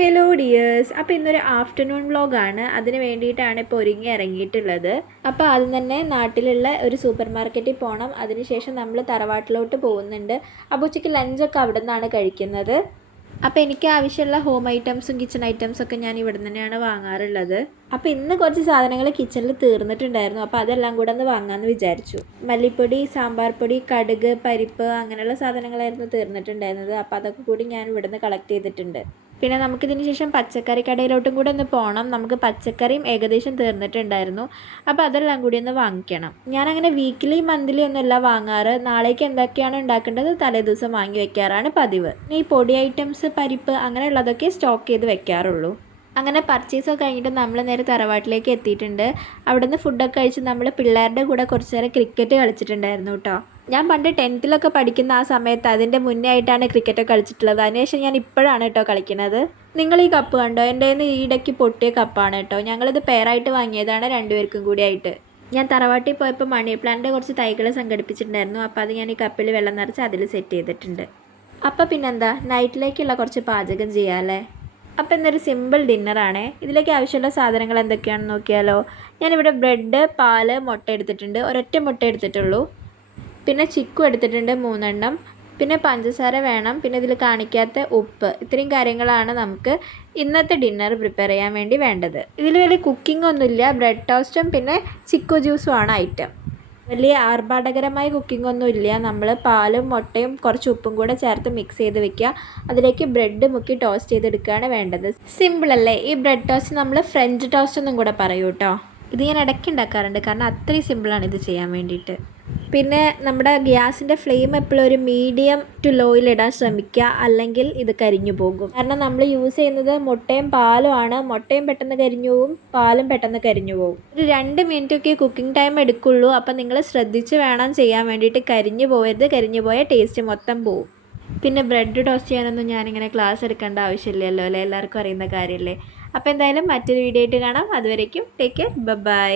Hello dears, അപ്പോൾ ഇന്നൊരു afternoon വ്ളോഗാണ്. അതിന് വേണ്ടിയിട്ടാണ് ഇപ്പോൾ ഒരുങ്ങി ഇറങ്ങിയിട്ടുള്ളത്. അപ്പോൾ ആദ്യം തന്നെ നാട്ടിലുള്ള ഒരു സൂപ്പർ മാർക്കറ്റിൽ പോകണം. അതിനുശേഷം നമ്മൾ തറവാട്ടിലോട്ട് പോകുന്നുണ്ട്. അപ്പോൾ ഉച്ചയ്ക്ക് ലഞ്ചൊക്കെ അവിടെ നിന്നാണ് കഴിക്കുന്നത്. അപ്പോൾ എനിക്ക് ആവശ്യമുള്ള ഹോം ഐറ്റംസും കിച്ചൺ ഐറ്റംസൊക്കെ ഞാൻ ഇവിടെ തന്നെയാണ് വാങ്ങാറുള്ളത്. അപ്പോൾ ഇന്ന് കുറച്ച് സാധനങ്ങൾ കിച്ചണിൽ തീർന്നിട്ടുണ്ടായിരുന്നു. അപ്പോൾ അതെല്ലാം കൂടെ ഒന്ന് വാങ്ങാമെന്ന് വിചാരിച്ചു. മല്ലിപ്പൊടി, സാമ്പാർ പൊടി, കടുക്, പരിപ്പ് അങ്ങനെയുള്ള സാധനങ്ങളായിരുന്നു തീർന്നിട്ടുണ്ടായിരുന്നത്. അപ്പോൾ അതൊക്കെ കൂടി ഞാൻ ഇവിടെ നിന്ന് കളക്ട് ചെയ്തിട്ടുണ്ട്. പിന്നെ നമുക്കിതിന് ശേഷം പച്ചക്കറി കടയിലോട്ടും കൂടെ ഒന്ന് പോകണം. നമുക്ക് പച്ചക്കറിയും ഏകദേശം തീർന്നിട്ടുണ്ടായിരുന്നു. അപ്പോൾ അതെല്ലാം കൂടി ഒന്ന് വാങ്ങിക്കണം. ഞാനങ്ങനെ വീക്കിലി മന്ത്ലി ഒന്നുമല്ല വാങ്ങാറ്. നാളേക്ക് എന്തൊക്കെയാണ് ഉണ്ടാക്കേണ്ടത് തലേദിവസം വാങ്ങി വെക്കാറാണ് പതിവ്. ഈ പൊടി ഐറ്റംസ്, പരിപ്പ് അങ്ങനെയുള്ളതൊക്കെ സ്റ്റോക്ക് ചെയ്ത് വെക്കാറുള്ളൂ. അങ്ങനെ പർച്ചേസൊക്കെ കഴിഞ്ഞിട്ട് നമ്മൾ നേരെ തറവാട്ടിലേക്ക് എത്തിയിട്ടുണ്ട്. അവിടുന്ന് ഫുഡൊക്കെ കഴിച്ച് നമ്മൾ പിള്ളേരുടെ കൂടെ കുറച്ച് നേരം ക്രിക്കറ്റ് കളിച്ചിട്ടുണ്ടായിരുന്നു കേട്ടോ. ഞാൻ പണ്ട് 10th പഠിക്കുന്ന ആ സമയത്ത് അതിൻ്റെ മുന്നേ ആയിട്ടാണ് ക്രിക്കറ്റൊക്കെ കളിച്ചിട്ടുള്ളത്. അതിനുശേഷം ഞാൻ ഇപ്പോഴാണ് കേട്ടോ കളിക്കുന്നത്. നിങ്ങൾ ഈ കപ്പ് കണ്ടോ? എൻ്റെ കയ്യിൽ നിന്ന് ഈയിടയ്ക്ക് പൊട്ടിയ കപ്പാണ് കേട്ടോ. ഞങ്ങളിത് പെയറായിട്ട് വാങ്ങിയതാണ്, രണ്ടുപേർക്കും കൂടി ആയിട്ട്. ഞാൻ തറവാട്ടിൽ പോയപ്പോൾ മണി പ്ലാന്റിൻ്റെ കുറച്ച് തൈകൾ സംഘടിപ്പിച്ചിട്ടുണ്ടായിരുന്നു. അപ്പോൾ അത് ഞാൻ ഈ കപ്പിൽ വെള്ളം നിറച്ച് അതിൽ സെറ്റ് ചെയ്തിട്ടുണ്ട്. അപ്പോൾ പിന്നെന്താ, നൈറ്റിലേക്കുള്ള കുറച്ച് പാചകം ചെയ്യാമല്ലേ. അപ്പോൾ ഇന്നൊരു സിമ്പിൾ ഡിന്നറാണ്. ഇതിലേക്ക് ആവശ്യമുള്ള സാധനങ്ങൾ എന്തൊക്കെയാണെന്ന് നോക്കിയാലോ. ഞാനിവിടെ ബ്രെഡ്, പാല്, മുട്ട എടുത്തിട്ടുണ്ട്. ഒരൊറ്റ മുട്ട എടുത്തിട്ടുള്ളൂ. പിന്നെ ചിക്കു എടുത്തിട്ടുണ്ട് 3 എണ്ണം. പിന്നെ പഞ്ചസാര വേണം. പിന്നെ ഇതിൽ കാണിക്കാത്ത ഉപ്പ്. ഇത്രയും കാര്യങ്ങളാണ് നമുക്ക് ഇന്നത്തെ ഡിന്നർ പ്രിപ്പയർ ചെയ്യാൻ വേണ്ടി വേണ്ടത്. ഇതിൽ വലിയ കുക്കിംഗ് ഒന്നുമില്ല. ബ്രെഡ് ടോസ്റ്റും പിന്നെ ചിക്കു ജ്യൂസും ആണ് ഐറ്റം. വലിയ ആർഭാടകരമായ കുക്കിംഗ് ഒന്നും ഇല്ല. നമ്മൾ പാലും മുട്ടയും കുറച്ച് ഉപ്പും കൂടെ ചേർത്ത് മിക്സ് ചെയ്ത് വെക്കുക. അതിലേക്ക് ബ്രെഡ് മുക്കി ടോസ്റ്റ് ചെയ്തെടുക്കുകയാണ് വേണ്ടത്. സിമ്പിളല്ലേ. ഈ ബ്രെഡ് ടോസ്റ്റ് നമ്മൾ ഫ്രഞ്ച് ടോസ്റ്റ് എന്നും കൂടെ പറയൂ കേട്ടോ. ഇത് ഞാൻ ഇടയ്ക്ക് ഉണ്ടാക്കാറുണ്ട്, കാരണം അത്രയും സിമ്പിളാണ് ഇത് ചെയ്യാൻ വേണ്ടിയിട്ട്. പിന്നെ നമ്മുടെ ഗ്യാസിൻ്റെ ഫ്ലെയിം എപ്പോഴും ഒരു മീഡിയം ടു ലോയിലിടാൻ ശ്രമിക്കുക, അല്ലെങ്കിൽ ഇത് കരിഞ്ഞു പോകും. കാരണം നമ്മൾ യൂസ് ചെയ്യുന്നത് മുട്ടയും പാലും ആണ്. മുട്ടയും പെട്ടെന്ന് കരിഞ്ഞു പോകും, പാലും പെട്ടെന്ന് കരിഞ്ഞു പോകും. ഒരു 2 മിനിറ്റൊക്കെ കുക്കിംഗ് ടൈം എടുക്കുള്ളൂ. അപ്പം നിങ്ങൾ ശ്രദ്ധിച്ച് വേണം ചെയ്യാൻ വേണ്ടിയിട്ട്. കരിഞ്ഞു പോകരുത്. കരിഞ്ഞു പോയാൽ ടേസ്റ്റ് മൊത്തം പോവും. പിന്നെ ബ്രെഡ് ടോസ്റ്റ് ചെയ്യാനൊന്നും ഞാനിങ്ങനെ ക്ലാസ് എടുക്കേണ്ട ആവശ്യമില്ലല്ലോ അല്ലേ, എല്ലാവർക്കും അറിയുന്ന കാര്യമല്ലേ. അപ്പോൾ എന്തായാലും മറ്റൊരു വീഡിയോ ആയിട്ട് കാണാം. അതുവരേക്കും ടേക്ക് കെയർ, ബൈ.